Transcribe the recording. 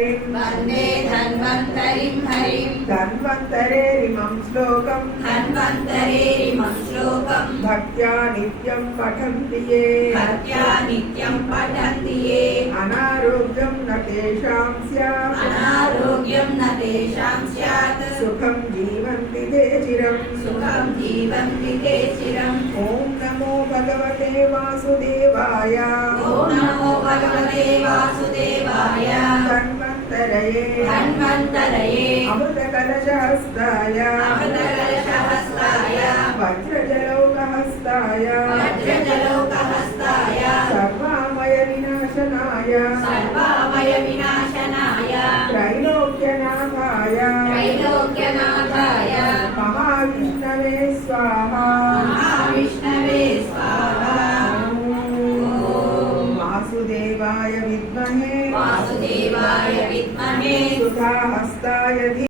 हरिं वन्दे धन्वन्तरिं हरिं धन्वन्तरेरिमं श्लोकं भक्त्या नित्यं पठन्ति ये अनारोग्यं न तेषां स्यात् सुखं जीवन्ति ते चिरम् ॐ नमो भगवते वासुदेवाय धन्वन्तरये अमृतकलशहस्ताय वज्रजलौकहस्ताय सर्वामय विनाशनाय त्रैलोक्यनाथाय महाविष्णवे स्वाहा वासुदेवाय विद्महे सुधाहस्ताय